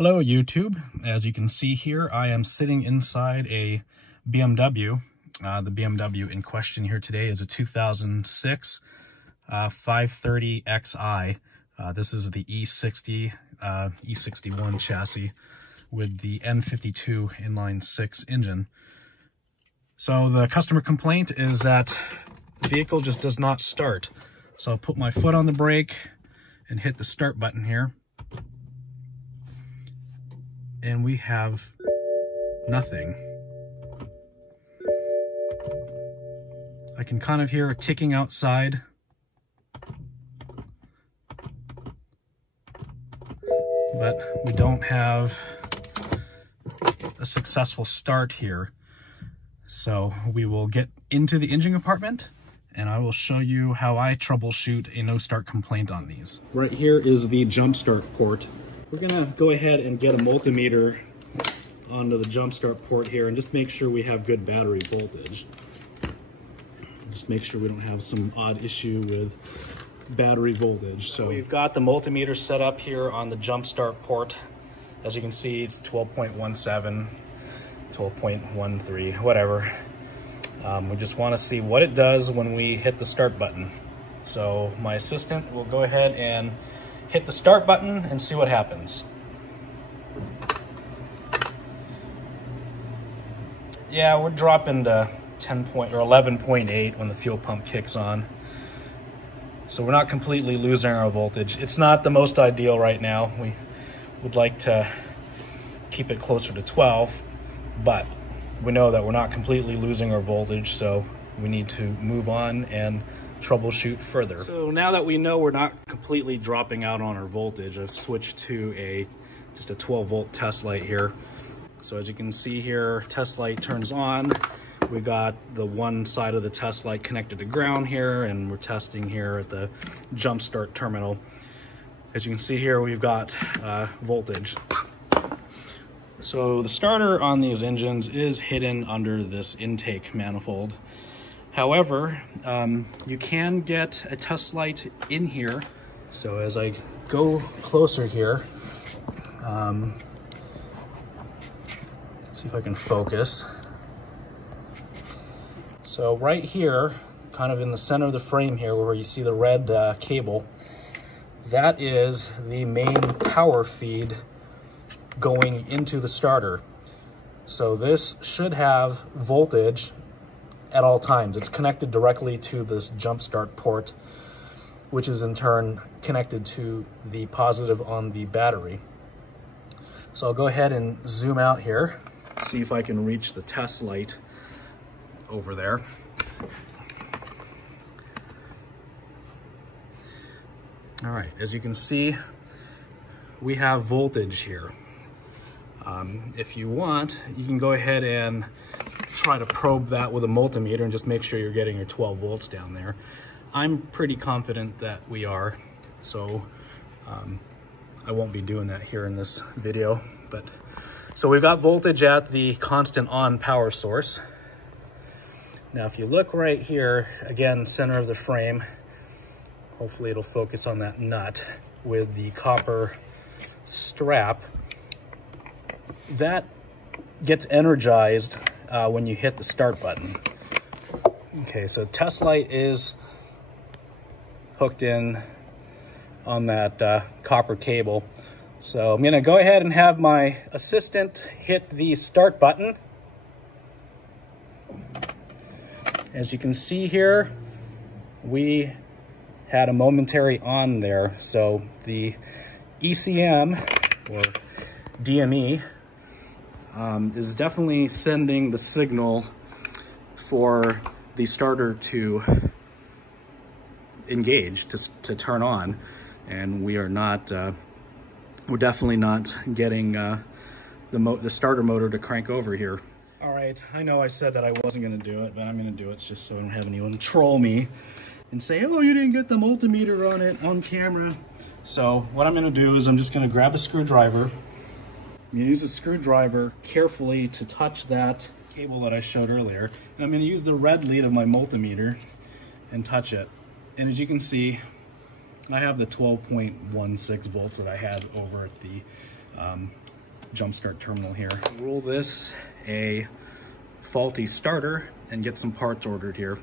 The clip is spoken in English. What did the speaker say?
Hello YouTube. As you can see here, I am sitting inside a BMW. The BMW in question here today is a 2006 530xi. This is the E60 E61 chassis with the N52 inline-six engine. So the customer complaint is that the vehicle just does not start. So I'll put my foot on the brake and hit the start button here. And we have nothing. I can kind of hear a ticking outside. But we don't have a successful start here. So we will get into the engine compartment and I will show you how I troubleshoot a no start complaint on these. Right here is the jump start port. We're gonna go ahead and get a multimeter onto the jump start port here and just make sure we have good battery voltage. Just make sure we don't have some odd issue with battery voltage. So we've got the multimeter set up here on the jump start port. As you can see, it's 12.17, 12.13, whatever. We just want to see what it does when we hit the start button. So my assistant will go ahead and hit the start button and see what happens. Yeah, we're dropping to 11.8 when the fuel pump kicks on. So we're not completely losing our voltage. It's not the most ideal right now. We would like to keep it closer to 12, but we know that we're not completely losing our voltage, so we need to move on and troubleshoot further. So now that we know we're not completely dropping out on our voltage, I've switched to just a 12 volt test light here. So as you can see here, test light turns on. We got the one side of the test light connected to ground here, and we're testing here at the jump start terminal. As you can see here, we've got voltage. So the starter on these engines is hidden under this intake manifold. However, you can get a test light in here. So as I go closer here, see if I can focus. So right here, kind of in the center of the frame here where you see the red cable, that is the main power feed going into the starter. So this should have voltage at all times. It's connected directly to this jump start port, which is in turn connected to the positive on the battery. So I'll go ahead and zoom out here, see if I can reach the test light over there. All right, as you can see, we have voltage here. If you want, you can go ahead and try to probe that with a multimeter and just make sure you're getting your 12 volts down there. I'm pretty confident that we are, so I won't be doing that here in this video. But so we've got voltage at the constant on power source. Now if you look right here, again, center of the frame, hopefully it'll focus on that nut with the copper strap. That gets energized when you hit the start button. Okay, so test light is hooked in on that copper cable. So I'm gonna go ahead and have my assistant hit the start button. As you can see here, we had a momentary on there. So the ECM, or DME, is definitely sending the signal for the starter to engage, to turn on, and we are not, we're definitely not getting the starter motor to crank over here. All right, I know I said that I wasn't gonna do it, but I'm gonna do it just so I don't have anyone troll me and say, oh, you didn't get the multimeter on it on camera. So what I'm gonna do is I'm just gonna grab a screwdriver. I'm gonna use a screwdriver carefully to touch that cable that I showed earlier. And I'm gonna use the red lead of my multimeter and touch it. And as you can see, I have the 12.16 volts that I had over at the jump start terminal here. Roll this a faulty starter and get some parts ordered here.